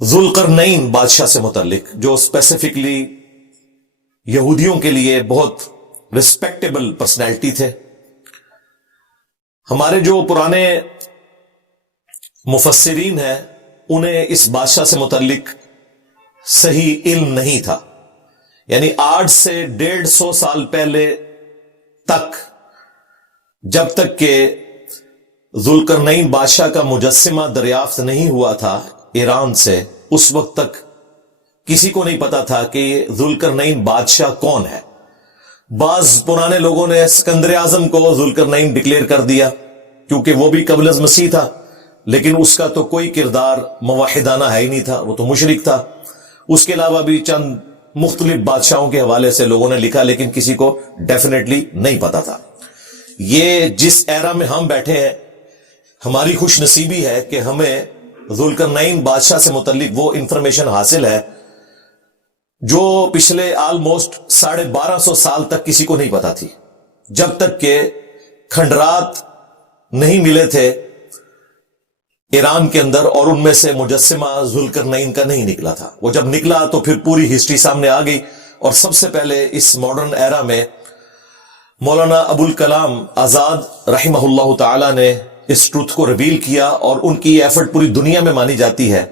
ذوالقرنین بادشاہ سے متعلق جو اسپیسیفکلی یہودیوں کے لیے بہت رسپیکٹیبل پرسنالٹی تھے. ہمارے جو پرانے مفسرین ہیں انہیں اس بادشاہ سے متعلق صحیح علم نہیں تھا. یعنی آج سے 150 سال پہلے تک جب تک کہ ذوالقرنین بادشاہ کا مجسمہ دریافت نہیں ہوا تھا ایران سے، اس وقت تک کسی کو نہیں پتا تھا کہ یہ ذوالقرنین بادشاہ کون ہے. بعض پرانے لوگوں نے سکندر اعظم کو ذوالقرنین ڈکلیئر کر دیا کیونکہ وہ بھی قبل از مسیح تھا، لیکن اس کا تو کوئی کردار موحدانہ ہے ہی نہیں تھا، وہ تو مشرک تھا. اس کے علاوہ بھی چند مختلف بادشاہوں کے حوالے سے لوگوں نے لکھا، لیکن کسی کو ڈیفینیٹلی نہیں پتا تھا. یہ جس ایرا میں ہم بیٹھے ہیں، ہماری خوش نصیبی ہے کہ ہمیں ذوالقرنین بادشاہ سے متعلق وہ انفارمیشن حاصل ہے جو پچھلے آلموسٹ 1250 سال تک کسی کو نہیں پتا تھی، جب تک کہ کھنڈرات نہیں ملے تھے ایران کے اندر اور ان میں سے مجسمہ ذوالقرنین کا نہیں نکلا تھا. وہ جب نکلا تو پھر پوری ہسٹری سامنے آ گئی. اور سب سے پہلے اس ماڈرن ایرا میں مولانا ابوالکلام آزاد رحمہ اللہ تعالی نے اس ٹروتھ کو ریویل کیا، اور ان کی ایفرٹ پوری دنیا میں مانی جاتی ہے.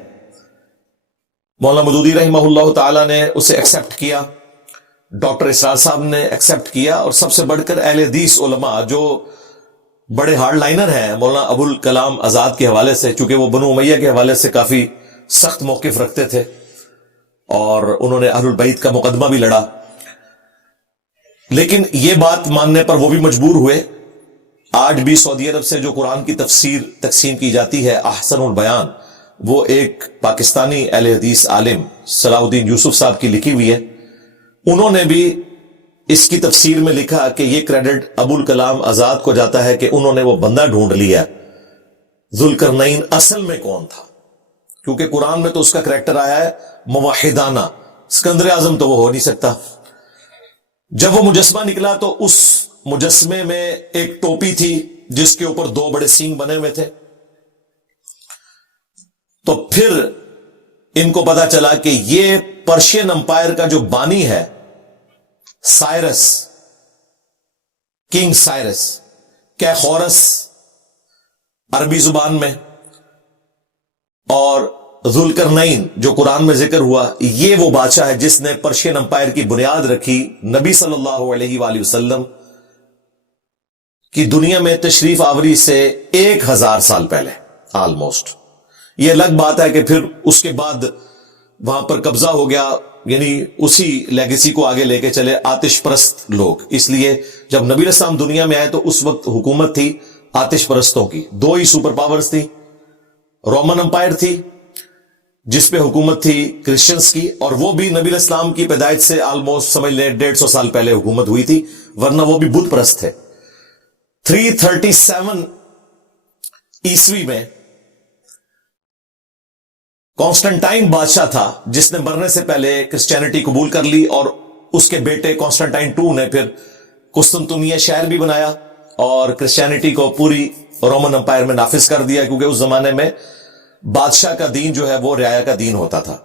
مولانا مودودی رحمہ اللہ تعالی نے اسے ایکسپٹ کیا، ڈاکٹر اسرار صاحب نے ایکسپٹ کیا، اور سب سے بڑھ کر اہل حدیث علماء جو بڑے ہارڈ لائنر ہیں مولانا ابوالکلام آزاد کے حوالے سے، چونکہ وہ بنو امیہ کے حوالے سے کافی سخت موقف رکھتے تھے اور انہوں نے اہل البیت کا مقدمہ بھی لڑا، لیکن یہ بات ماننے پر وہ بھی مجبور ہوئے. آج بھی سعودی عرب سے جو قرآن کی تفسیر تقسیم کی جاتی ہے احسن البیان، وہ ایک پاکستانی اہل حدیث عالم صلاح الدین یوسف صاحب کی لکھی ہوئی ہے. انہوں نے بھی اس کی تفسیر میں لکھا کہ یہ کریڈٹ ابوالکلام آزاد کو جاتا ہے کہ انہوں نے وہ بندہ ڈھونڈ لیا ذوالقرنین اصل میں کون تھا، کیونکہ قرآن میں تو اس کا کریکٹر آیا ہے موحدانہ، سکندر اعظم تو وہ ہو نہیں سکتا. جب وہ مجسمہ نکلا تو اس مجسمے میں ایک ٹوپی تھی جس کے اوپر 2 بڑے سینگ بنے ہوئے تھے. تو پھر ان کو پتا چلا کہ یہ پرشین امپائر کا جو بانی ہے سائرس، کنگ سائرس، کیخورس عربی زبان میں، اور ذوالقرنین جو قرآن میں ذکر ہوا، یہ وہ بادشاہ ہے جس نے پرشین امپائر کی بنیاد رکھی نبی صلی اللہ علیہ وآلہ وسلم کی دنیا میں تشریف آوری سے 1000 سال پہلے آلموسٹ. یہ الگ بات ہے کہ پھر اس کے بعد وہاں پر قبضہ ہو گیا، یعنی اسی لیگیسی کو آگے لے کے چلے آتش پرست لوگ. اس لیے جب نبی علیہ السلام دنیا میں آئے تو اس وقت حکومت تھی آتش پرستوں کی. 2 ہی سپر پاورز تھی، رومن امپائر تھی جس پہ حکومت تھی کرسچنز کی، اور وہ بھی نبی علیہ السلام کی پیدائش سے آلموسٹ سمجھ لیں 150 سال پہلے حکومت ہوئی تھی، ورنہ وہ بھی بت پرست تھے. 337 عیسوی میں کانسٹنٹائن بادشاہ تھا جس نے مرنے سے پہلے کرسچینٹی قبول کر لی، اور اس کے بیٹے کانسٹنٹائن 2 نے پھر قسطنطنیہ شہر بھی بنایا اور کرسچینٹی کو پوری رومن امپائر میں نافذ کر دیا، کیونکہ اس زمانے میں بادشاہ کا دین جو ہے وہ رعایا کا دین ہوتا تھا.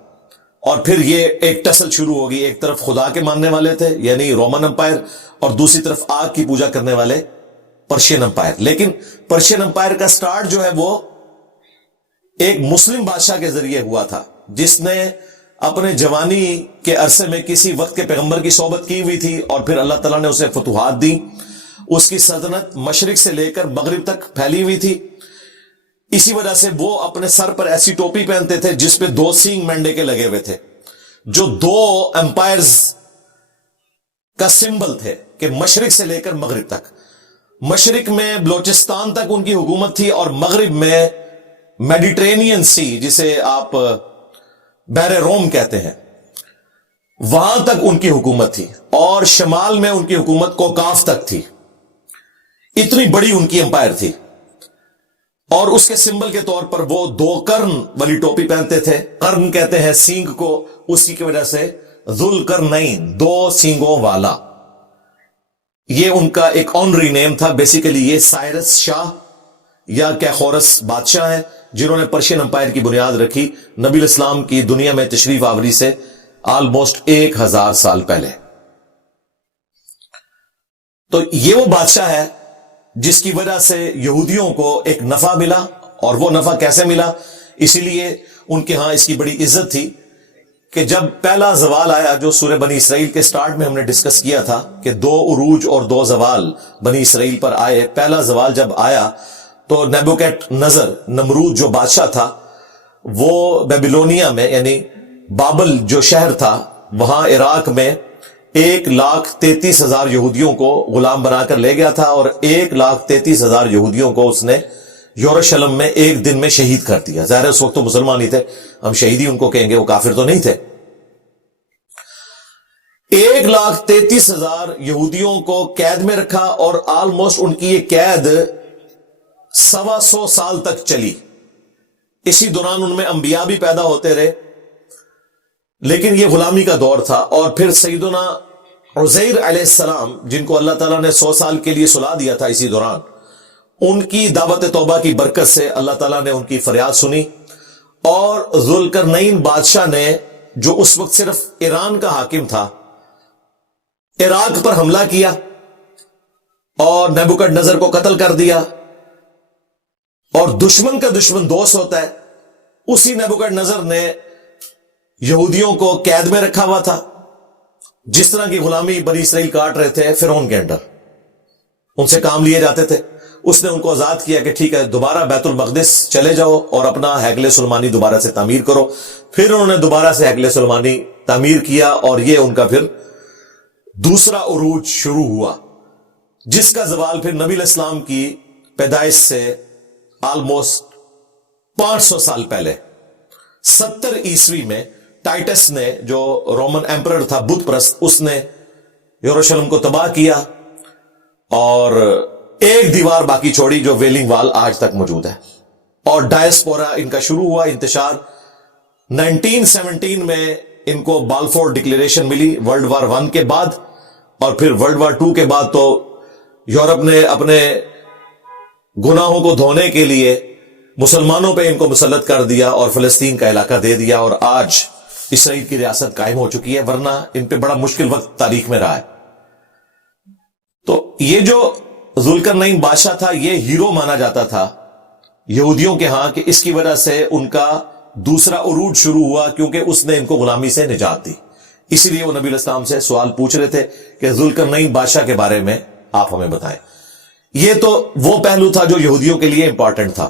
اور پھر یہ ایک ٹسل شروع ہوگی، ایک طرف خدا کے ماننے والے تھے یعنی رومن امپائر، اور دوسری طرف آگ کی پوجا کرنے والے پرشین امپائر. لیکن پرشین امپائر کا سٹارٹ جو ہے وہ ایک مسلم بادشاہ کے ذریعے ہوا تھا جس نے اپنے جوانی کے عرصے میں کسی وقت کے پیغمبر کی صحبت کی ہوئی تھی، اور پھر اللہ تعالیٰ نے اسے فتوحات دی. اس کی سلطنت مشرق سے لے کر مغرب تک پھیلی ہوئی تھی. اسی وجہ سے وہ اپنے سر پر ایسی ٹوپی پہنتے تھے جس پہ 2 سینگ مینڈے کے لگے ہوئے تھے، جو 2 امپائرز کا سمبل تھے کہ مشرق سے لے کر مغرب تک. مشرق میں بلوچستان تک ان کی حکومت تھی، اور مغرب میں میڈیٹرینین سی جسے آپ بحر روم کہتے ہیں وہاں تک ان کی حکومت تھی، اور شمال میں ان کی حکومت کوکاف تک تھی. اتنی بڑی ان کی امپائر تھی. اور اس کے سمبل کے طور پر وہ 2 قرن والی ٹوپی پہنتے تھے. قرن کہتے ہیں سینگ کو، اسی کی وجہ سے ذوالقرنین 2 سینگوں والا، یہ ان کا ایک آنری نیم تھا. بیسیکلی یہ سائرس شاہ یا کیخورس بادشاہ ہے، جنہوں نے پرشین امپائر کی بنیاد رکھی نبی الاسلام کی دنیا میں تشریف آوری سے آلموسٹ 1000 سال پہلے. تو یہ وہ بادشاہ ہے جس کی وجہ سے یہودیوں کو ایک نفع ملا. اور وہ نفع کیسے ملا؟ اسی لیے ان کے ہاں اس کی بڑی عزت تھی کہ جب پہلا زوال آیا، جو سورہ بنی اسرائیل کے سٹارٹ میں ہم نے ڈسکس کیا تھا کہ 2 عروج اور 2 زوال بنی اسرائیل پر آئے. پہلا زوال جب آیا تو نیبوکیڈ نظر، نمرود جو بادشاہ تھا، وہ بیبیلونیا میں یعنی بابل جو شہر تھا وہاں عراق میں 1,33,000 یہودیوں کو غلام بنا کر لے گیا تھا، اور 1,33,000 یہودیوں کو اس نے یروشلم میں ایک دن میں شہید کر دیا. ظاہر اس وقت تو مسلمان ہی تھے، ہم شہیدی ان کو کہیں گے، وہ کافر تو نہیں تھے. 1,33,000 یہودیوں کو قید میں رکھا، اور آلموسٹ ان کی یہ قید 125 سال تک چلی. اسی دوران ان میں انبیاء بھی پیدا ہوتے رہے، لیکن یہ غلامی کا دور تھا. اور پھر سیدنا عزیر علیہ السلام، جن کو اللہ تعالیٰ نے 100 سال کے لیے سلا دیا تھا اسی دوران، ان کی دعوت توبہ کی برکت سے اللہ تعالیٰ نے ان کی فریاد سنی، اور ذوالقرنین بادشاہ نے، جو اس وقت صرف ایران کا حاکم تھا، عراق پر حملہ کیا اور نیبوکڈ نظر کو قتل کر دیا. اور دشمن کا دشمن دوست ہوتا ہے. اسی نیبوکڈ نظر نے یہودیوں کو قید میں رکھا ہوا تھا، جس طرح کی غلامی بنی اسرائیل کاٹ رہے تھے فرعون کے انڈر، ان سے کام لیے جاتے تھے. اس نے ان کو آزاد کیا کہ ٹھیک ہے دوبارہ بیت المقدس چلے جاؤ اور اپنا ہیکل سلیمانی دوبارہ سے تعمیر کرو. پھر انہوں نے دوبارہ سے ہیکل سلیمانی تعمیر کیا، اور یہ ان کا پھر دوسرا عروج شروع ہوا، جس کا زوال پھر نبی الاسلام کی پیدائش سے آلموسٹ 500 سال پہلے 70 عیسوی میں ٹائٹس نے، جو رومن ایمپرر تھا بت پرست، اس نے یروشلم کو تباہ کیا اور ایک دیوار باقی چھوڑی جو ویلنگ وال آج تک موجود ہے. اور ڈائسپورا ان کا شروع ہوا انتشار. 1917 میں ان کو بالفور ڈکلیریشن ملی ورلڈ وار 1 کے بعد، اور پھر ورلڈ وار 2 کے بعد تو یورپ نے اپنے گناہوں کو دھونے کے لیے مسلمانوں پہ ان کو مسلط کر دیا اور فلسطین کا علاقہ دے دیا، اور آج اسرائیل کی ریاست قائم ہو چکی ہے. ورنہ ان پہ بڑا مشکل وقت تاریخ میں رہا ہے. تو یہ جو ذوالقرنین بادشاہ تھا، یہ ہیرو مانا جاتا تھا یہودیوں کے ہاں، کہ اس کی وجہ سے ان کا دوسرا عروج شروع ہوا، کیونکہ اس نے ان کو غلامی سے نجات دی. اسی لیے وہ نبی الاسلام سے سوال پوچھ رہے تھے کہ ذوالقرنین بادشاہ کے بارے میں آپ ہمیں بتائیں. یہ تو وہ پہلو تھا جو یہودیوں کے لیے امپورٹنٹ تھا.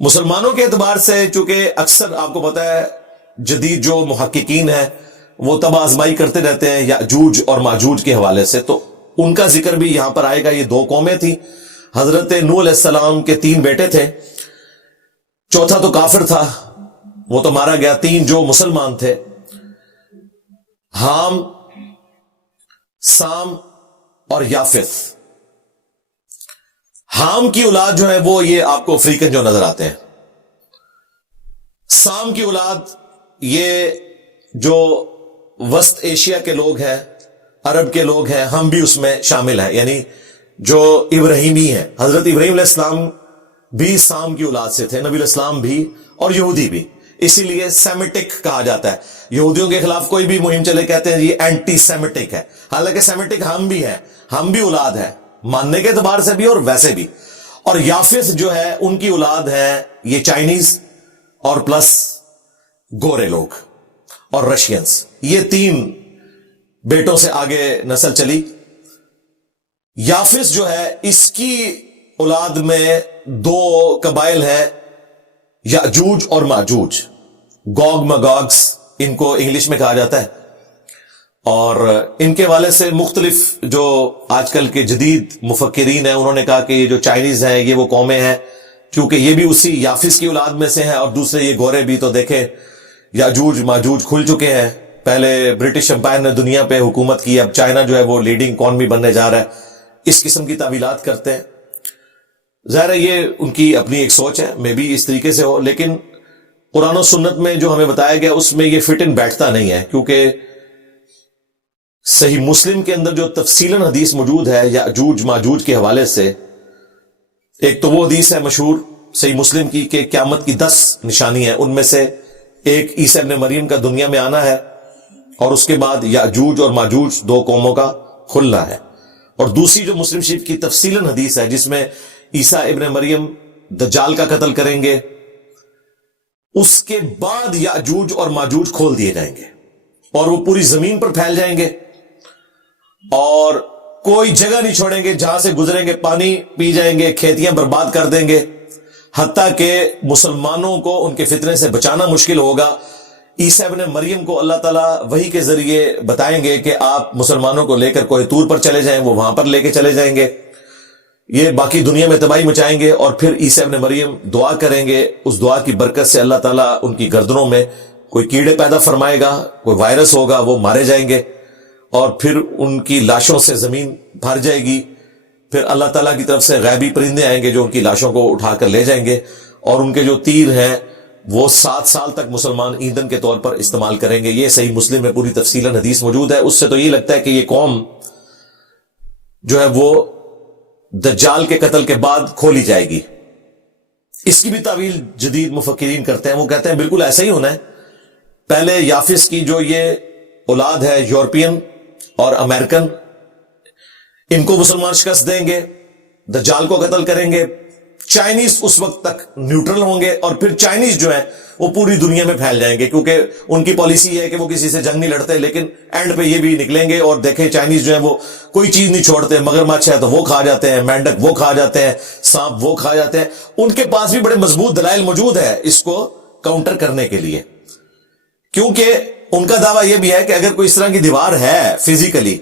مسلمانوں کے اعتبار سے چونکہ اکثر آپ کو پتا ہے جدید جو محققین ہیں وہ تباہ آزمائی کرتے رہتے ہیں یاجوج اور ماجوج کے حوالے سے، تو ان کا ذکر بھی یہاں پر آئے گا. یہ 2 قومیں تھیں. حضرت نوح علیہ السلام کے 3 بیٹے تھے، چوتھا تو کافر تھا، وہ تو مارا گیا. 3 جو مسلمان تھے، حام، سام اور یافث. حام کی اولاد جو ہے وہ یہ آپ کو افریقن جو نظر آتے ہیں. سام کی اولاد یہ جو وسط ایشیا کے لوگ ہیں، عرب کے لوگ ہیں، ہم بھی اس میں شامل ہیں، یعنی جو ابراہیمی ہیں. حضرت ابراہیم علیہ السلام بھی سام کی اولاد سے تھے، نبی الاسلام بھی اور یہودی بھی. اسی لیے سیمیٹک کہا جاتا ہے. یہودیوں کے خلاف کوئی بھی مہم چلے کہتے ہیں یہ اینٹی سیمیٹک ہے، حالانکہ سیمیٹک ہم بھی ہیں، ہم بھی اولاد ہیں ماننے کے اعتبار سے بھی اور ویسے بھی. اور یافث جو ہے ان کی اولاد ہے یہ چائنیز اور پلس گورے لوگ اور رشینز. یہ 3 بیٹوں سے آگے نسل چلی. یافث جو ہے اس کی اولاد میں 2 قبائل ہیں، یاجوج اور ماجوج. گوگ مگوگس ان کو انگلش میں کہا جاتا ہے. اور ان کے والے سے مختلف جو آج کل کے جدید مفکرین ہیں انہوں نے کہا کہ یہ جو چائنیز ہیں یہ وہ قومیں ہیں، کیونکہ یہ بھی اسی یافث کی اولاد میں سے ہیں. اور دوسرے یہ گورے بھی تو دیکھیں یاجوج ماجوج کھل چکے ہیں. پہلے برٹش امپائر نے دنیا پہ حکومت کی، اب چائنا جو ہے وہ لیڈنگ اکانومی بننے جا رہا ہے. اس قسم کی تعویلات کرتے ہیں. ظاہر ہے یہ ان کی اپنی ایک سوچ ہے، میں بھی اس طریقے سے ہو، لیکن قرآن و سنت میں جو ہمیں بتایا گیا اس میں یہ فٹ ان بیٹھتا نہیں ہے. کیونکہ صحیح مسلم کے اندر جو تفصیلاً حدیث موجود ہے یاجوج ماجوج کے حوالے سے، ایک تو وہ حدیث ہے مشہور صحیح مسلم کی کہ قیامت کی 10 نشانی ہیں، ان میں سے ایک عیسیٰ ابن مریم کا دنیا میں آنا ہے، اور اس کے بعد یاجوج اور ماجوج 2 قوموں کا کھلنا ہے۔ اور دوسری جو مسلم شریف کی تفصیلاً حدیث ہے جس میں عیسیٰ ابن مریم دجال کا قتل کریں گے، اس کے بعد یاجوج اور ماجوج کھول دیے جائیں گے اور وہ پوری زمین پر پھیل جائیں گے، اور کوئی جگہ نہیں چھوڑیں گے، جہاں سے گزریں گے پانی پی جائیں گے، کھیتیاں برباد کر دیں گے، حتیٰ کہ مسلمانوں کو ان کے فتنے سے بچانا مشکل ہوگا۔ عیسیٰ ابن مریم کو اللہ تعالیٰ وحی کے ذریعے بتائیں گے کہ آپ مسلمانوں کو لے کر کوہ طور پر چلے جائیں، وہ وہاں پر لے کے چلے جائیں گے، یہ باقی دنیا میں تباہی مچائیں گے، اور پھر عیسیٰ ابن مریم دعا کریں گے، اس دعا کی برکت سے اللہ تعالیٰ ان کی گردنوں میں کوئی کیڑے پیدا فرمائے گا، کوئی وائرس ہوگا، وہ مارے جائیں گے، اور پھر ان کی لاشوں سے زمین بھر جائے گی، پھر اللہ تعالیٰ کی طرف سے غیبی پرندے آئیں گے جو ان کی لاشوں کو اٹھا کر لے جائیں گے، اور ان کے جو تیر ہیں وہ 7 سال تک مسلمان ایندھن کے طور پر استعمال کریں گے۔ یہ صحیح مسلم میں پوری تفصیلاً حدیث موجود ہے۔ اس سے تو یہ لگتا ہے کہ یہ قوم جو ہے وہ دجال کے قتل کے بعد کھولی جائے گی۔ اس کی بھی تعویل جدید مفکرین کرتے ہیں، وہ کہتے ہیں بالکل ایسا ہی ہونا ہے۔ پہلے یافس کی جو یہ اولاد ہے یورپین اور امریکن، ان کو مسلمان شکست دیں گے، دجال کو قتل کریں گے، چائنیز اس وقت تک نیوٹرل ہوں گے، اور پھر چائنیز جو ہیں وہ پوری دنیا میں پھیل جائیں گے، کیونکہ ان کی پالیسی ہے کہ وہ کسی سے جنگ نہیں لڑتے، لیکن اینڈ پہ یہ بھی نکلیں گے اور دیکھیں چائنیز جو ہیں وہ کوئی چیز نہیں چھوڑتے، مگرمچھ ہے تو وہ کھا جاتے ہیں، مینڈک وہ کھا جاتے ہیں، سانپ وہ کھا جاتے ہیں۔ ان کے پاس بھی بڑے مضبوط دلائل موجود ہے اس کو کاؤنٹر کرنے کے لیے، کیونکہ ان کا دعویٰ یہ بھی ہے کہ اگر کوئی اس طرح کی دیوار ہے فزیکلی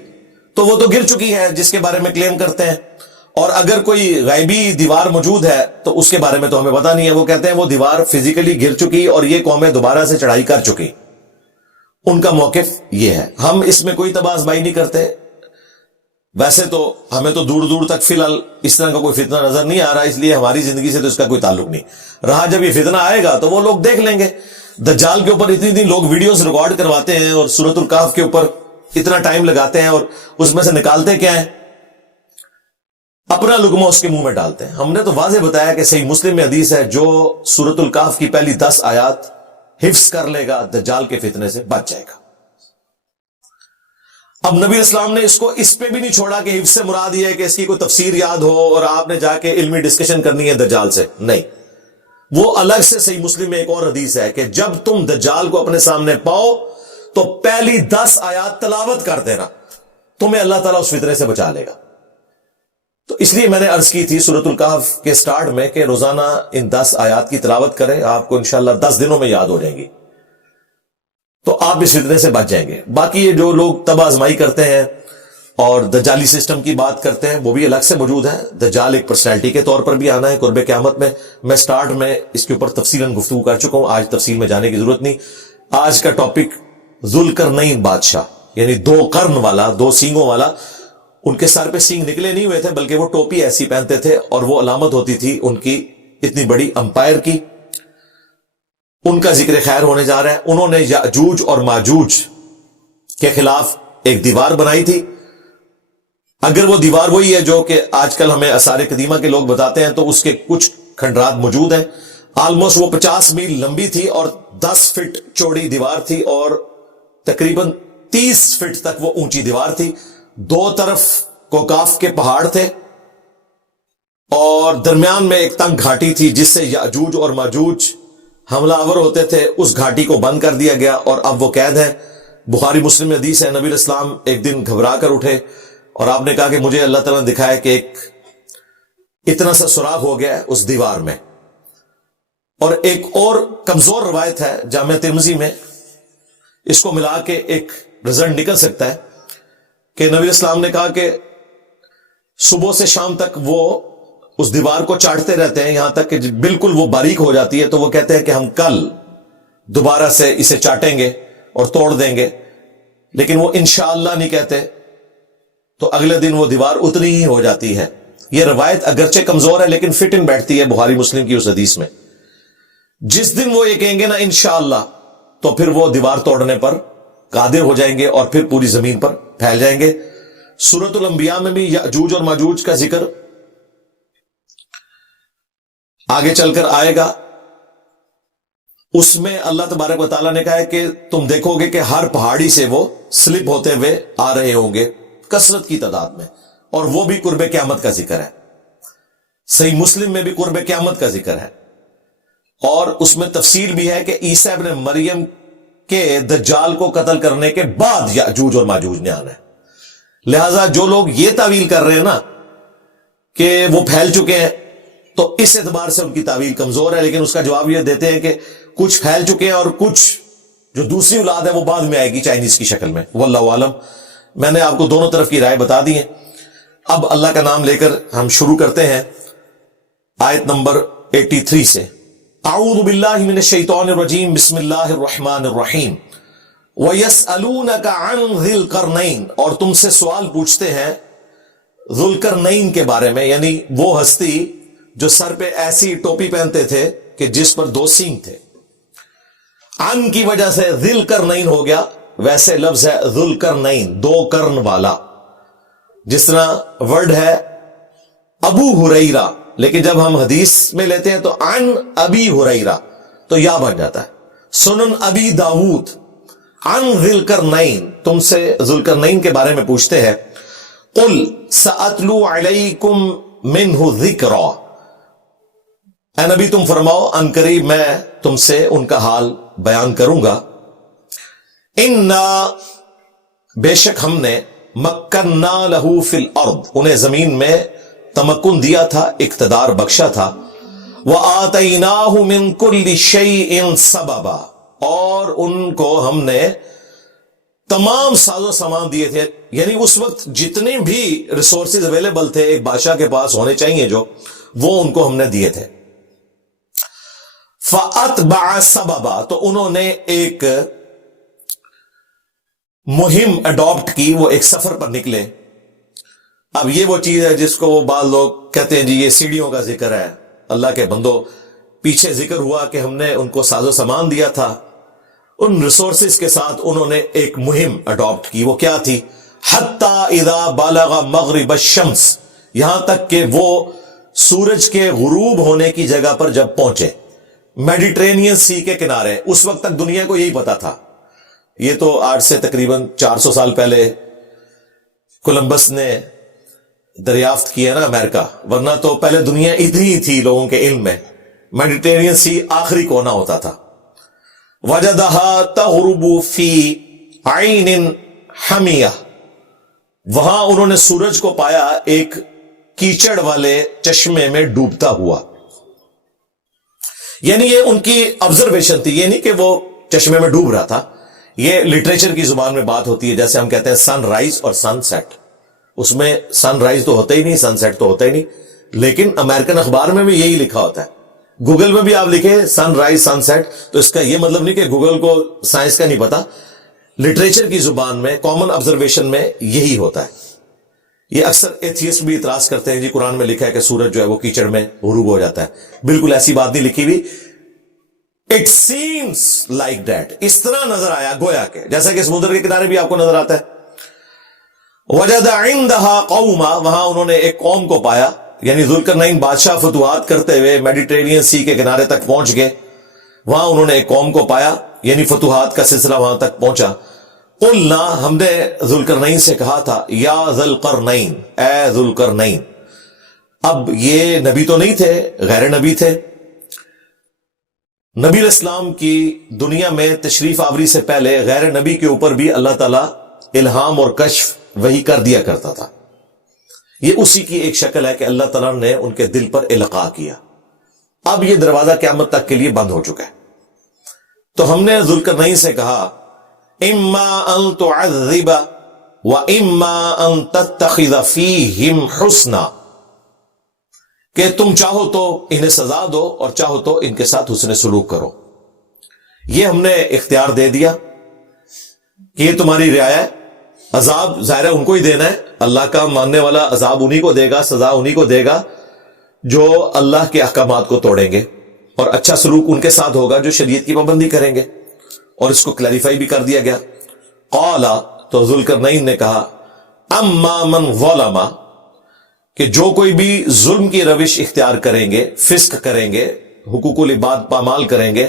تو وہ تو گر چکی ہے جس کے بارے میں کلیم کرتے ہیں، اور اگر کوئی غیبی دیوار موجود ہے تو اس کے بارے میں تو ہمیں پتہ نہیں ہے۔ وہ کہتے ہیں وہ دیوار فزیکلی گر چکی اور یہ قومیں دوبارہ سے چڑھائی کر چکی۔ ان کا موقف یہ ہے، ہم اس میں کوئی تباہ آزمائی نہیں کرتے۔ ویسے تو ہمیں تو دور دور تک فی الحال اس طرح کا کوئی فتنہ نظر نہیں آ رہا، اس لیے ہماری زندگی سے تو اس کا کوئی تعلق نہیں رہا۔ جب یہ فتنہ آئے گا تو وہ لوگ دیکھ لیں گے۔ دجال کے اوپر اتنی لوگ ویڈیوز ریکارڈ کرواتے ہیں اور سورۃ الکہف کے اوپر اتنا ٹائم لگاتے ہیں، اور اس میں سے نکالتے کیا ہیں؟ اپنا لقمہ اس کے منہ میں ڈالتے ہیں۔ ہم نے تو واضح بتایا کہ صحیح مسلم میں حدیث ہے، جو سورۃ الکہف کی پہلی 10 آیات حفظ کر لے گا دجال کے فتنے سے بچ جائے گا۔ اب نبی اسلام نے اس کو اس پہ بھی نہیں چھوڑا کہ حفظ سے مراد یہ ہے کہ اس کی کوئی تفسیر یاد ہو اور آپ نے جا کے علمی ڈسکشن کرنی ہے دجال سے، نہیں۔ وہ الگ سے صحیح مسلم میں ایک اور حدیث ہے کہ جب تم دجال کو اپنے سامنے پاؤ تو پہلی 10 آیات تلاوت کر دینا، تمہیں اللہ تعالیٰ اس فتنے سے بچا لے گا۔ تو اس لیے میں نے عرض کی تھی سورۃ الکہف کے سٹارٹ میں کہ روزانہ ان 10 آیات کی تلاوت کریں، آپ کو انشاءاللہ 10 دنوں میں یاد ہو جائیں گی، تو آپ اس فتنے سے بچ جائیں گے۔ باقی یہ جو لوگ تباہ آزمائی کرتے ہیں اور دجالی سسٹم کی بات کرتے ہیں وہ بھی الگ سے موجود ہے۔ دجال ایک پرسنالٹی کے طور پر بھی آنا ہے قرب قیامت میں۔ میں سٹارٹ میں اس کے اوپر تفصیلاً گفتگو کر چکا ہوں، آج تفصیل میں جانے کی ضرورت نہیں۔ آج کا ٹاپک ذوالقرنین بادشاہ، یعنی 2 قرن والا، 2 سینگوں والا۔ ان کے سر پہ سینگ نکلے نہیں ہوئے تھے بلکہ وہ ٹوپی ایسی پہنتے تھے اور وہ علامت ہوتی تھی ان کی اتنی بڑی امپائر کی۔ ان کا ذکر خیر ہونے جا رہا ہے۔ انہوں نے یاجوج اور ماجوج کے خلاف ایک دیوار بنائی تھی۔ اگر وہ دیوار وہی ہے جو کہ آج کل ہمیں آثار قدیمہ کے لوگ بتاتے ہیں تو اس کے کچھ کھنڈرات موجود ہیں۔ آلموسٹ وہ 50 میل لمبی تھی اور 10 فٹ چوڑی دیوار تھی اور تقریباً 30 فٹ تک وہ اونچی دیوار تھی۔ 2 طرف کوکاف کے پہاڑ تھے اور درمیان میں ایک تنگ گھاٹی تھی جس سے یاجوج اور ماجوج حملہ آور ہوتے تھے۔ اس گھاٹی کو بند کر دیا گیا اور اب وہ قید ہے۔ بخاری مسلم میں حدیث ہے، نبی علیہ السلام ایک دن گھبرا کر اٹھے اور آپ نے کہا کہ مجھے اللہ تعالیٰ نے دکھایا کہ ایک اتنا سا سوراخ ہو گیا ہے اس دیوار میں۔ اور ایک اور کمزور روایت ہے جامع ترمذی میں، اس کو ملا کے ایک رزلٹ نکل سکتا ہے کہ نبی اسلام نے کہا کہ صبح سے شام تک وہ اس دیوار کو چاٹتے رہتے ہیں یہاں تک کہ بالکل وہ باریک ہو جاتی ہے، تو وہ کہتے ہیں کہ ہم کل دوبارہ سے اسے چاٹیں گے اور توڑ دیں گے، لیکن وہ انشاءاللہ نہیں کہتے، تو اگلے دن وہ دیوار اتنی ہی ہو جاتی ہے۔ یہ روایت اگرچہ کمزور ہے لیکن فٹ ان بیٹھتی ہے بخاری مسلم کی اس حدیث میں۔ جس دن وہ یہ کہیں گے نا انشاءاللہ، تو پھر وہ دیوار توڑنے پر قادر ہو جائیں گے اور پھر پوری زمین پر پھیل جائیں گے۔ سورۃ الانبیاء میں بھی یاجوج اور ماجوج کا ذکر آگے چل کر آئے گا، اس میں اللہ تبارک و تعالیٰ نے کہا ہے کہ تم دیکھو گے کہ ہر پہاڑی سے وہ سلپ ہوتے ہوئے آ رہے ہوں گے کثرت کی تعداد میں، اور وہ بھی قرب قیامت کا ذکر ہے۔ صحیح مسلم میں بھی قرب قیامت کا ذکر ہے، اور اس میں تفصیل بھی ہے کہ عیسیٰ ابن مریم کے دجال کو قتل کرنے کے بعد یاجوج اور ماجوج نے آنا ہے۔ لہذا جو لوگ یہ تعویل کر رہے ہیں نا کہ وہ پھیل چکے ہیں، تو اس اعتبار سے ان کی تعویل کمزور ہے، لیکن اس کا جواب یہ دیتے ہیں کہ کچھ پھیل چکے ہیں اور کچھ جو دوسری اولاد ہے وہ بعد میں آئے گی چائنیز کی شکل میں، واللہ عالم۔ میں نے آپ کو دونوں طرف کی رائے بتا دی ہے۔ اب اللہ کا نام لے کر ہم شروع کرتے ہیں آیت نمبر 83 سے۔ اعوذ باللہ من الشیطان الرجیم، بسم اللہ الرحمن الرحیم۔ وَيَسْأَلُونَكَ عَنْ ذِي الْقَرْنَيْنِ، اور تم سے سوال پوچھتے ہیں ذو القرنین کے بارے میں، یعنی وہ ہستی جو سر پہ ایسی ٹوپی پہنتے تھے کہ جس پر 2 سینگ تھے۔ عن کی وجہ سے ذی القرنین ہو گیا، ویسے لفظ ہے ذو القرنین، 2 قرن والا، جس طرح ورڈ ہے ابو ہریرہ، لیکن جب ہم حدیث میں لیتے ہیں تو عن ابی ہریرہ تو یا بن جاتا ہے۔ سنن ابی داود عن ذی القرنین، تم سے ذو القرنین کے بارے میں پوچھتے ہیں۔ قل سأتلو علیکم منہ ذکرا، اے نبی تم فرماؤ ان قریب میں تم سے ان کا حال بیان کروں گا۔ انا، بے شک ہم نے، مکننا لہو فی الارض، انہیں زمین میں تمکن دیا تھا، اقتدار بخشا تھا۔ وآتیناہ من کل شیء سببا، اور ان کو ہم نے تمام ساز و سامان دیے تھے، یعنی اس وقت جتنے بھی ریسورسز اویلیبل تھے ایک بادشاہ کے پاس ہونے چاہیے جو، وہ ان کو ہم نے دیے تھے۔ فَأَتْبَعَ سَبَبًا، تو انہوں نے ایک مہم اڈاپٹ کی، وہ ایک سفر پر نکلے۔ اب یہ وہ چیز ہے جس کو وہ بعض لوگ کہتے ہیں جی یہ سیڑھیوں کا ذکر ہے۔ اللہ کے بندو، پیچھے ذکر ہوا کہ ہم نے ان کو ساز و سامان دیا تھا، ان ریسورسز کے ساتھ انہوں نے ایک مہم اڈاپٹ کی۔ وہ کیا تھی؟ حتی اذا بلغ مغرب الشمس، یہاں تک کہ وہ سورج کے غروب ہونے کی جگہ پر جب پہنچے، میڈیٹرینین سی کے کنارے۔ اس وقت تک دنیا کو یہی پتا تھا، یہ تو آج سے تقریباً 400 سال پہلے کولمبس نے دریافت کیا نا امریکہ، ورنہ تو پہلے دنیا اتنی ہی تھی لوگوں کے علم میں، میڈیٹرینین سی آخری کونا ہوتا تھا۔ وجدها تغرب فی عین حمیہ، وہاں انہوں نے سورج کو پایا ایک کیچڑ والے چشمے میں ڈوبتا ہوا۔ یعنی یہ ان کی آبزرویشن تھی، یہ نہیں کہ وہ چشمے میں ڈوب رہا تھا۔ یہ لٹریچر کی زبان میں بات ہوتی ہے، جیسے ہم کہتے ہیں سن رائز اور سن سیٹ، اس میں سن رائز تو ہوتا ہی نہیں، سن سیٹ تو ہوتا ہی نہیں، لیکن امریکن اخبار میں بھی یہی لکھا ہوتا ہے۔ گوگل میں بھی آپ لکھیں سن رائز سن سیٹ، تو اس کا یہ مطلب نہیں کہ گوگل کو سائنس کا نہیں پتا، لٹریچر کی زبان میں کامن آبزرویشن میں یہی ہوتا ہے۔ یہ اکثر ایتھیسٹ بھی اعتراض کرتے ہیں جی قرآن میں لکھا ہے کہ سورج جو ہے وہ کیچڑ میں غروب ہو جاتا ہے، بالکل ایسی بات نہیں لکھی ہوئی۔ اٹ سیمس لائک دیٹ، اس طرح نظر آیا گویا کہ جیسا کہ سمندر کے کنارے بھی آپ کو نظر آتا ہے۔ وجد عندها قوما، وہاں انہوں نے ایک قوم کو پایا، یعنی ذوالقرنین بادشاہ فتوحات کرتے ہوئے میڈیٹرینین سی کے کنارے تک پہنچ گئے، وہاں انہوں نے ایک قوم کو پایا، یعنی فتوحات کا سلسلہ وہاں تک پہنچا۔ قلنا، ہم نے ذوالقرنین سے کہا تھا، یا ذوالقرنین، اے ذوالقرنین۔ اب یہ نبی تو نہیں تھے، غیر نبی تھے۔ نبی علیہ السلام کی دنیا میں تشریف آوری سے پہلے غیر نبی کے اوپر بھی اللہ تعالیٰ الہام اور کشف وہی کر دیا کرتا تھا۔ یہ اسی کی ایک شکل ہے کہ اللہ تعالیٰ نے ان کے دل پر القاء کیا۔ اب یہ دروازہ قیامت تک کے لیے بند ہو چکا ہے۔ تو ہم نے ذوالقرنین سے کہا، اما ان تعذب و اما ان تتخذ فیہم حسنا، کہ تم چاہو تو انہیں سزا دو اور چاہو تو ان کے ساتھ حسن سلوک کرو۔ یہ ہم نے اختیار دے دیا کہ یہ تمہاری رعایا ہے۔ عذاب ظاہر ہے ان کو ہی دینا ہے، اللہ کا ماننے والا عذاب انہی کو دے گا، سزا انہی کو دے گا جو اللہ کے احکامات کو توڑیں گے، اور اچھا سلوک ان کے ساتھ ہوگا جو شریعت کی پابندی کریں گے۔ اور اس کو کلیریفائی بھی کر دیا گیا۔ قال، تو ذوالقرنین نے کہا، اما من ظلم، کہ جو کوئی بھی ظلم کی روش اختیار کریں گے، فسق کریں گے، حقوق العباد پامال کریں گے،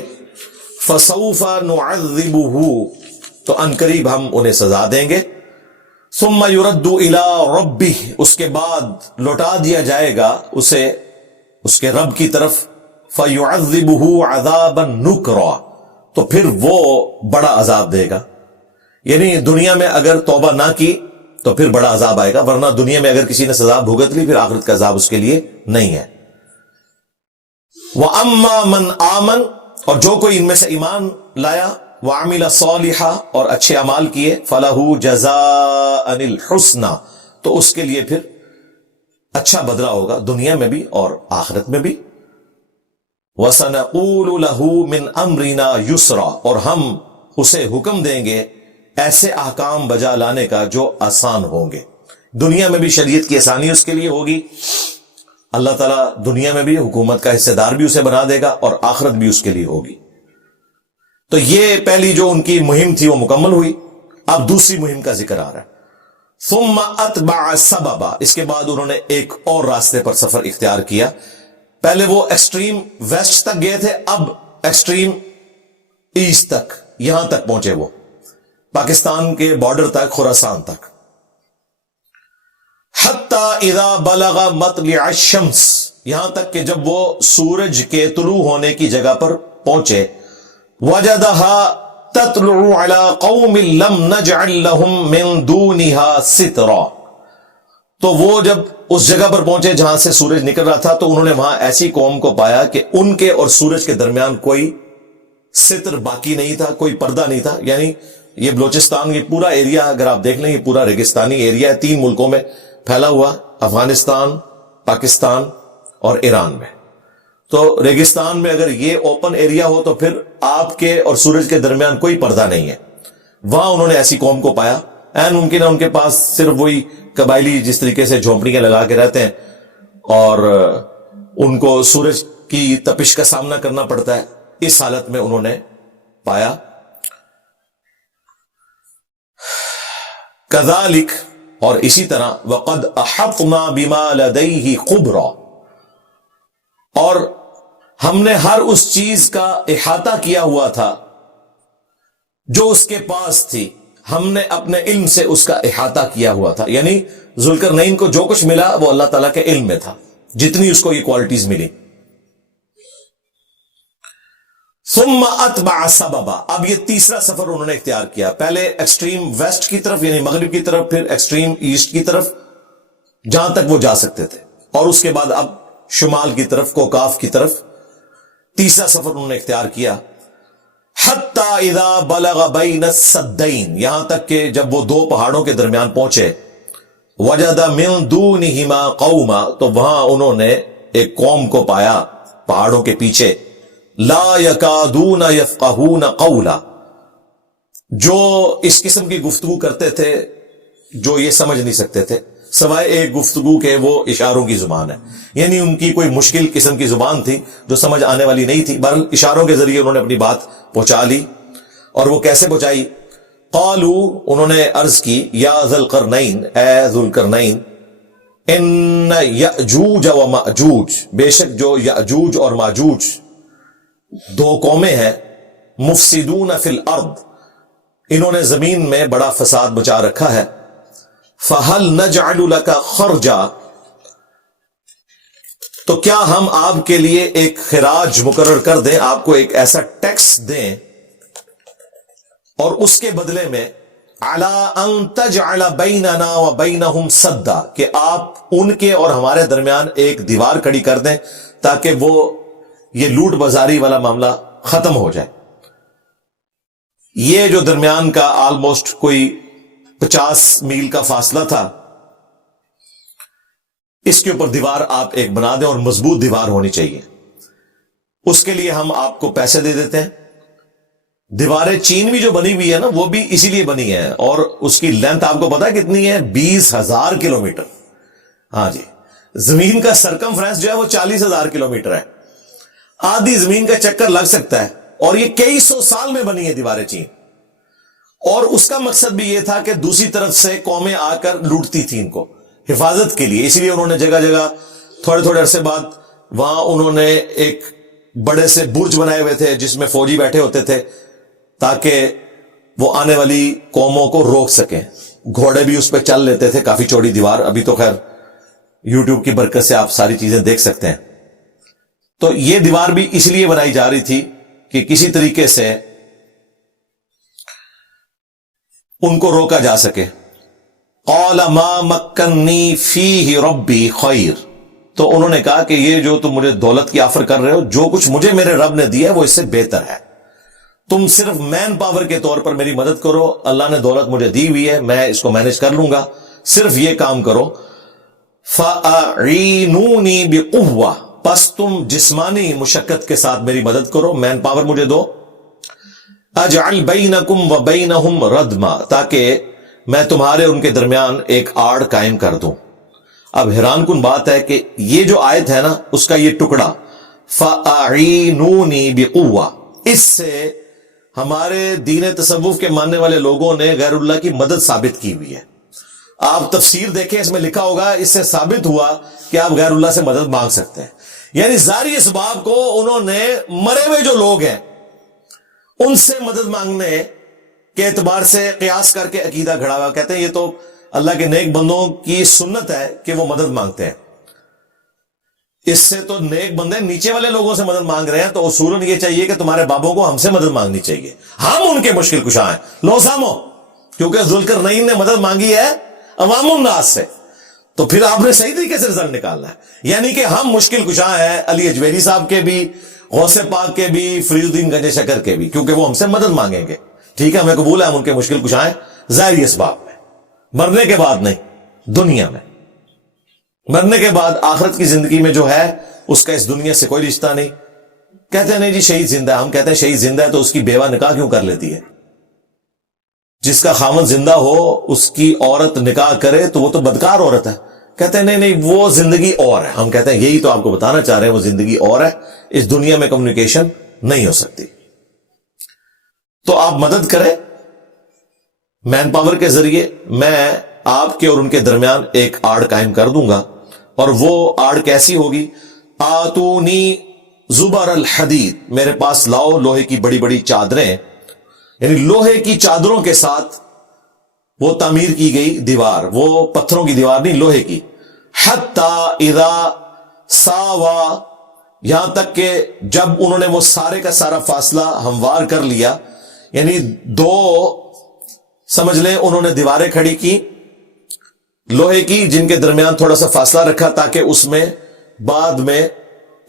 فسوف نعذبہ، تو عنقریب ہم انہیں سزا دیں گے، ثم يرد الى ربہ، اس کے بعد لوٹا دیا جائے گا اسے اس کے رب کی طرف، فیعذبہ عذابا نکرا، تو پھر وہ بڑا عذاب دے گا. یعنی دنیا میں اگر توبہ نہ کی تو پھر بڑا عذاب آئے گا، ورنہ دنیا میں اگر کسی نے سزا بھگت لی پھر آخرت کا عذاب اس کے لیے نہیں ہے. وَأَمَّا مَنْ آمَنَ، اور جو کوئی ان میں سے ایمان لایا، وَعَمِلَ صَالِحًا، اور اچھے اعمال کیے، فَلَهُ جَزَاءً الْحُسْنَى، تو اس کے لیے پھر اچھا بدلہ ہوگا دنیا میں بھی اور آخرت میں بھی. وَسَنَقُولُ لَهُ مِنْ أَمْرِنَا يُسْرًا، اور ہم اسے حکم دیں گے ایسے احکام بجا لانے کا جو آسان ہوں گے. دنیا میں بھی شریعت کی آسانی اس کے لیے ہوگی، اللہ تعالیٰ دنیا میں بھی حکومت کا حصہ دار بھی اسے بنا دے گا، اور آخرت بھی اس کے لیے ہوگی. تو یہ پہلی جو ان کی مہم تھی وہ مکمل ہوئی. اب دوسری مہم کا ذکر آ رہا ہے. ثم اتبع سببا، اس کے بعد انہوں نے ایک اور راستے پر سفر اختیار کیا. پہلے وہ ایکسٹریم ویسٹ تک گئے تھے، اب ایکسٹریم ایسٹ تک، یہاں تک پہنچے، وہ پاکستان کے بارڈر تک، خراسان تک. حتی اذا بلغ مطلع الشمس، یہاں تک کہ جب وہ سورج کے طلوع ہونے کی جگہ پر پہنچے، وجدها تطلع على قوم لم نجعل لهم من دونها سترا، تو وہ جب اس جگہ پر پہنچے جہاں سے سورج نکل رہا تھا، تو انہوں نے وہاں ایسی قوم کو پایا کہ ان کے اور سورج کے درمیان کوئی ستر باقی نہیں تھا، کوئی پردہ نہیں تھا. یعنی یہ بلوچستان یہ پورا ایریا اگر آپ دیکھ لیں، یہ پورا ریگستانی ایریا ہے، 3 ملکوں میں پھیلا ہوا، افغانستان، پاکستان اور ایران میں. تو ریگستان میں اگر یہ اوپن ایریا ہو تو پھر آپ کے اور سورج کے درمیان کوئی پردہ نہیں ہے. وہاں انہوں نے ایسی قوم کو پایا، این ممکن ہے ان کے پاس صرف وہی قبائلی جس طریقے سے جھونپڑیاں لگا کے رہتے ہیں اور ان کو سورج کی تپش کا سامنا کرنا پڑتا ہے، اس حالت میں انہوں نے پایا. کذالک، اور اسی طرح، وقد احطنا بما لدیہ خبرا، اور ہم نے ہر اس چیز کا احاطہ کیا ہوا تھا جو اس کے پاس تھی، ہم نے اپنے علم سے اس کا احاطہ کیا ہوا تھا. یعنی ذوالقرنین کو جو کچھ ملا وہ اللہ تعالیٰ کے علم میں تھا، جتنی اس کو یہ کوالٹیز ملی. ثم اتبع سببا، اب یہ تیسرا سفر انہوں نے اختیار کیا. پہلے ایکسٹریم ویسٹ کی طرف یعنی مغرب کی طرف، پھر ایکسٹریم ایسٹ کی طرف جہاں تک وہ جا سکتے تھے، اور اس کے بعد اب شمال کی طرف، کوکاف کی طرف. تیسرا سفر انہوں نے اختیار کیا. حتی اذا بلغ بین السدین، یہاں تک کہ جب وہ 2 پہاڑوں کے درمیان پہنچے، وجد من دونہما قوما، تو وہاں انہوں نے ایک قوم کو پایا پہاڑوں کے پیچھے، لا یکادون یفقہون قولا، جو اس قسم کی گفتگو کرتے تھے جو یہ سمجھ نہیں سکتے تھے، سوائے ایک گفتگو کے وہ اشاروں کی زبان ہے. یعنی ان کی کوئی مشکل قسم کی زبان تھی جو سمجھ آنے والی نہیں تھی، بہرحال اشاروں کے ذریعے انہوں نے اپنی بات پہنچا لی. اور وہ کیسے پہنچائی؟ قالو، انہوں نے عرض کی، یا ذی القرنین، اے ذو القرنین، ان یأجوج و مأجوج، بے شک جو یأجوج اور ماجوج 2 قومیں ہیں، مفسدون فی الارض، انہوں نے زمین میں بڑا فساد مچا رکھا ہے. فہل نجعل لک خرجا، تو کیا ہم آپ کے لیے ایک خراج مقرر کر دیں، آپ کو ایک ایسا ٹیکس دیں، اور اس کے بدلے میں علی ان تجعل بیننا و بینہم سدا، کہ آپ ان کے اور ہمارے درمیان ایک دیوار کھڑی کر دیں تاکہ وہ یہ لوٹ بازاری والا معاملہ ختم ہو جائے. یہ جو درمیان کا آلموسٹ کوئی 50 میل کا فاصلہ تھا، اس کے اوپر دیوار آپ ایک بنا دیں، اور مضبوط دیوار ہونی چاہیے. اس کے لیے ہم آپ کو پیسے دے دیتے ہیں. دیواریں چین بھی جو بنی ہوئی ہے نا، وہ بھی اسی لیے بنی ہے، اور اس کی لینتھ آپ کو پتا کتنی ہے؟ 20,000 کلومیٹر. ہاں جی، زمین کا سرکمفرنس جو ہے وہ 40,000 کلومیٹر ہے. آدھی زمین کا چکر لگ سکتا ہے، اور یہ کئی 100 سال میں بنی ہے دیواریں چین. اور اس کا مقصد بھی یہ تھا کہ دوسری طرف سے قومیں آ کر لوٹتی تھی ان کو. حفاظت کے لیے. اسی لیے انہوں نے جگہ جگہ تھوڑے تھوڑے عرصے بعد وہاں انہوں نے ایک بڑے سے برج بنائے ہوئے تھے جس میں فوجی بیٹھے ہوتے تھے تاکہ وہ آنے والی قوموں کو روک سکیں. گھوڑے بھی اس پہ چل لیتے تھے, کافی چوڑی دیوار. ابھی تو خیر یوٹیوب کی برکت سے آپ ساری چیزیں دیکھ سکتے ہیں. تو یہ دیوار بھی اس لیے بنائی جا رہی تھی کہ کسی طریقے سے ان کو روکا جا سکے. قال ما مکنی فیہ ربی خیر, تو انہوں نے کہا کہ یہ جو تم مجھے دولت کی آفر کر رہے ہو, جو کچھ مجھے میرے رب نے دیا ہے وہ اس سے بہتر ہے. تم صرف مین پاور کے طور پر میری مدد کرو, اللہ نے دولت مجھے دی ہوئی ہے, میں اس کو مینج کر لوں گا, صرف یہ کام کرو. فَأَعِینُونِی بِقُوَّةٍ, پس تم جسمانی مشقت کے ساتھ میری مدد کرو, مین پاور مجھے دو. اجعل بینکم وبینہم ردما, تاکہ میں تمہارے ان کے درمیان ایک آڑ قائم کر دوں. اب حیران کن بات ہے کہ یہ جو آیت ہے نا, اس کا یہ ٹکڑا فَأَعِینُونِی بِقُوَّةٍ, اس سے ہمارے دین تصوف کے ماننے والے لوگوں نے غیر اللہ کی مدد ثابت کی ہوئی ہے. آپ تفسیر دیکھیں, اس میں لکھا ہوگا اس سے ثابت ہوا کہ آپ غیر اللہ سے مدد مانگ سکتے ہیں. یعنی ظاہری اسباب کو انہوں نے مرے ہوئے جو لوگ ہیں ان سے مدد مانگنے کے اعتبار سے قیاس کر کے عقیدہ گھڑا ہوا. کہتے ہیں یہ تو اللہ کے نیک بندوں کی سنت ہے کہ وہ مدد مانگتے ہیں. اس سے تو نیک بندے نیچے والے لوگوں سے مدد مانگ رہے ہیں, تو اصولاً یہ چاہیے کہ تمہارے بابوں کو ہم سے مدد مانگنی چاہیے, ہم ان کے مشکل کشا ہیں. لو سامو, کیونکہ ذوالقرنین نے مدد مانگی ہے عوام الناس سے, تو پھر آپ نے صحیح طریقے سے رزلٹ نکالنا ہے. یعنی کہ ہم مشکل کشا ہیں علی اجویری صاحب کے بھی, غوث پاک کے بھی, فرید الدین گنج شکر کے بھی, کیونکہ وہ ہم سے مدد مانگیں گے. ٹھیک ہے, ہمیں قبول ہے, ہم ان کے مشکل کشا ہیں ظاہری اسباب میں, مرنے کے بعد نہیں, دنیا میں. مرنے کے بعد آخرت کی زندگی میں جو ہے اس کا اس دنیا سے کوئی رشتہ نہیں. کہتے ہیں نہیں جی شہید زندہ ہے. ہم کہتے ہیں شہید زندہ ہے تو اس کی بیوہ نکاح کیوں کر لیتی ہے؟ جس کا خامد زندہ ہو اس کی عورت نکاح کرے تو وہ تو بدکار عورت ہے. کہتے ہیں نہیں وہ زندگی اور ہے. ہم کہتے ہیں یہی تو آپ کو بتانا چاہ رہے ہیں, وہ زندگی اور ہے, اس دنیا میں کمیونیکیشن نہیں ہو سکتی. تو آپ مدد کریں مین پاور کے ذریعے, میں آپ کے اور ان کے درمیان ایک آڑ قائم کر دوں گا. اور وہ آڑ کیسی ہوگی؟ آتونی زبر الحدید, میرے پاس لاؤ لوہے کی بڑی بڑی چادریں, یعنی لوہے کی چادروں کے ساتھ وہ تعمیر کی گئی دیوار, وہ پتھروں کی دیوار نہیں, لوہے کی. حتی اذا ساوا, یہاں تک کہ جب انہوں نے وہ سارے کا سارا فاصلہ ہموار کر لیا, یعنی دو سمجھ لیں انہوں نے دیواریں کھڑی کی لوہے کی جن کے درمیان تھوڑا سا فاصلہ رکھا تاکہ اس میں بعد میں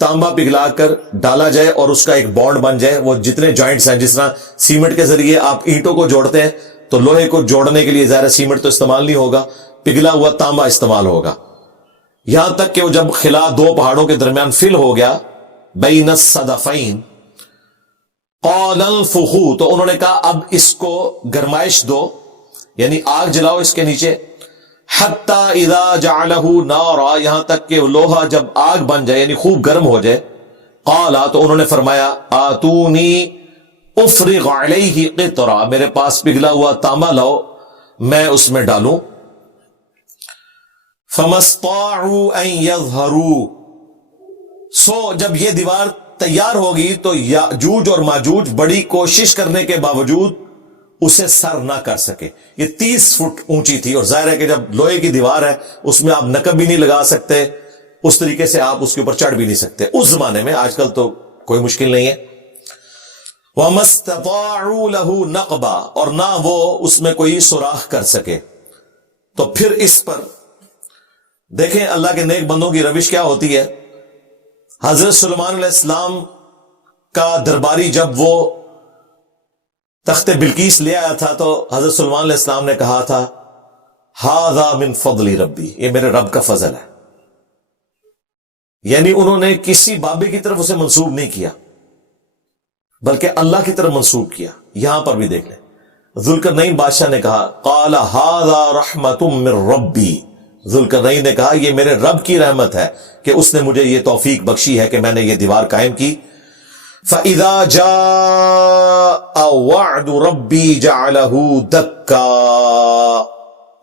تانبا پگھلا کر ڈالا جائے اور اس کا ایک بانڈ بن جائے. وہ جتنے جوائنٹس ہیں, جس طرح سیمنٹ کے ذریعے آپ اینٹوں کو جوڑتے ہیں تو لوہے کو جوڑنے کے لیے ظاہر سیمنٹ تو استعمال نہیں ہوگا, پگھلا ہوا تانبا استعمال ہوگا. یہاں تک کہ وہ جب خلا دو پہاڑوں کے درمیان فل ہو گیا, بین الصدفین قال انفخوا, تو انہوں نے کہا اب اس کو گرمائش دو, یعنی آگ جلاؤ اس کے نیچے. حتی اذا جعلہ نارا, یہاں تک کہ لوہا جب آگ بن جائے یعنی خوب گرم ہو جائے. قالا, تو انہوں نے فرمایا آتونی افرغ علیہ قطرا, میرے پاس پگھلا ہوا تانبا لاؤ میں اس میں ڈالوں. فمستطاعوا ان یظہروا, سو جب یہ دیوار تیار ہوگی تو یاجوج اور ماجوج بڑی کوشش کرنے کے باوجود اسے سر نہ کر سکے. یہ 30 فٹ اونچی تھی, اور ظاہر ہے کہ جب لوہے کی دیوار ہے اس میں آپ نقب بھی نہیں لگا سکتے, اس طریقے سے آپ اس کے اوپر چڑھ بھی نہیں سکتے اس زمانے میں. آج کل تو کوئی مشکل نہیں ہے. وَمَا اسْتَطَاعُوا لَهُ نَقْبًا, اور نہ وہ اس میں کوئی سوراخ کر سکے. تو پھر اس پر دیکھیں اللہ کے نیک بندوں کی روش کیا ہوتی ہے. حضرت سلیمان علیہ السلام کا درباری جب وہ تخت بلقیس لے آیا تھا تو حضرت سلیمان علیہ السلام نے کہا تھا ھذا من فضل ربی, یہ میرے رب کا فضل ہے. یعنی انہوں نے کسی بابے کی طرف اسے منسوب نہیں کیا بلکہ اللہ کی طرف منسوب کیا. یہاں پر بھی دیکھ لیں ذوالقرنین بادشاہ نے کہا قال ھذا رحمت من ربی, ذوالقرنین نے کہا یہ میرے رب کی رحمت ہے کہ اس نے مجھے یہ توفیق بخشی ہے کہ میں نے یہ دیوار قائم کی. فَإِذَا جَاءَ وَعْدُ رَبِّي جَعَلَهُ دَكَّا,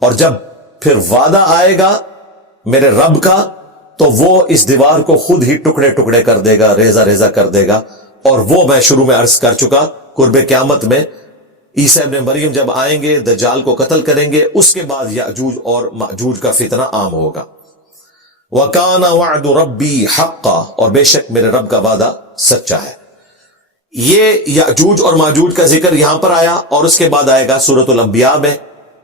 اور جب پھر وعدہ آئے گا میرے رب کا تو وہ اس دیوار کو خود ہی ٹکڑے ٹکڑے کر دے گا, ریزہ ریزہ کر دے گا. اور وہ میں شروع میں عرض کر چکا, قرب قیامت میں عیسیٰ ابن مریم جب آئیں گے, دجال کو قتل کریں گے, اس کے بعد یاجوج اور ماجوج کا فتنہ عام ہوگا. وَكَانَ وَعْدُ رَبِّي حَقًّا, اور بے شک میرے رب کا وعدہ سچا ہے. یہ یاجوج اور ماجوج کا ذکر یہاں پر آیا, اور اس کے بعد آئے گا سورۃ الانبیاء میں,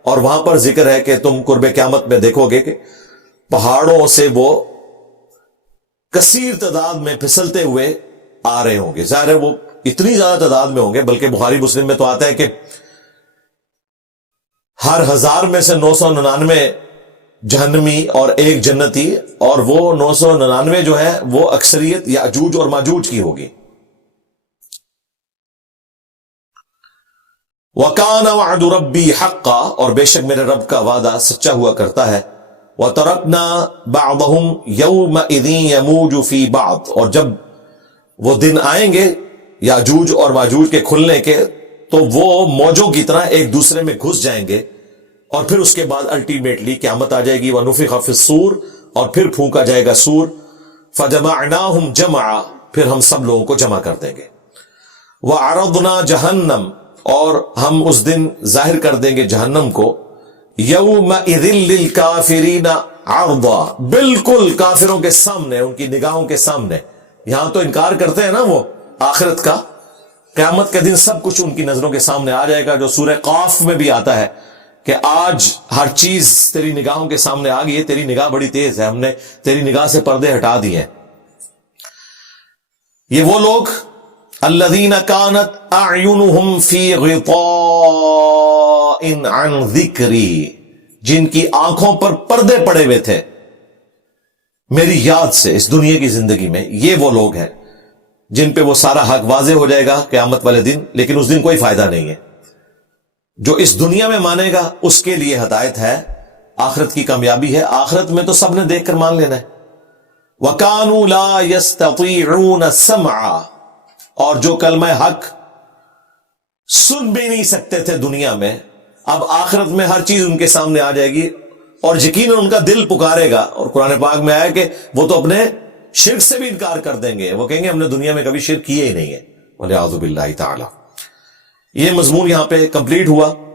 اور وہاں پر ذکر ہے کہ تم قرب قیامت میں دیکھو گے کہ پہاڑوں سے وہ کثیر تعداد میں پھسلتے ہوئے آ رہے ہوں گے. ظاہر ہے وہ اتنی زیادہ تعداد میں ہوں گے, بلکہ بخاری مسلم میں تو آتا ہے کہ ہر 1000 میں سے 999 جہنمی اور ایک جنتی, اور وہ 999 جو ہے وہ اکثریت یاجوج اور ماجوج کی ہوگی. وَكَانَ وَعْدُ رَبِّي حَقًّا, اور بے شک میرے رب کا وعدہ سچا ہوا کرتا ہے. وَتَرَكْنَا بَعْضَهُمْ يَوْمَئِذٍ يَمُوجُ فِي بَعْضٍ, اور جب وہ دن آئیں گے یاجوج اور ماجوج کے کھلنے کے, تو وہ موجوں کی طرح ایک دوسرے میں گھس جائیں گے, اور پھر اس کے بعد الٹیمیٹلی قیامت آ جائے گی. وَنُفِخَ فِي الصُّورِ, اور پھر پھونکا جائے گا سور. فَجَمَعْنَاهُمْ جَمْعًا, پھر ہم سب لوگوں کو جمع کر دیں گے. وَعَرَضْنَا جَهَنَّمَ, اور ہم اس دن ظاہر کر دیں گے جہنم کو. يَوْمَئِذٍ لِّلْكَافِرِينَ عَرْضًا, بالکل کافروں کے سامنے, ان کی نگاہوں کے سامنے. یہاں تو انکار کرتے ہیں نا وہ آخرت کا, قیامت کے دن سب کچھ ان کی نظروں کے سامنے آ جائے گا, جو سورہ قاف میں بھی آتا ہے کہ آج ہر چیز تیری نگاہوں کے سامنے آ گئی ہے, تیری نگاہ بڑی تیز ہے, ہم نے تیری نگاہ سے پردے ہٹا دیے ہیں. یہ وہ لوگ الذین کانت اعینہم فی غطاء عن ذکری, جن کی آنکھوں پر پردے پڑے ہوئے تھے میری یاد سے اس دنیا کی زندگی میں. یہ وہ لوگ ہیں جن پہ وہ سارا حق واضح ہو جائے گا قیامت والے دن, لیکن اس دن کوئی فائدہ نہیں ہے. جو اس دنیا میں مانے گا اس کے لیے ہدایت ہے, آخرت کی کامیابی ہے. آخرت میں تو سب نے دیکھ کر مان لینا ہے. وَكَانُوا لَا يَسْتَطِيعُونَ السَّمْعَ, اور جو کلمہ حق سن بھی نہیں سکتے تھے دنیا میں, اب آخرت میں ہر چیز ان کے سامنے آ جائے گی, اور یقیناً ان کا دل پکارے گا. اور قرآن پاک میں آیا کہ وہ تو اپنے شرک سے بھی انکار کر دیں گے, وہ کہیں گے ہم نے دنیا میں کبھی شرک کیے ہی نہیں ہے. وَلِعَوْذُ بِاللَّهِ تَعَالَى. یہ مضمون یہاں پہ کمپلیٹ ہوا.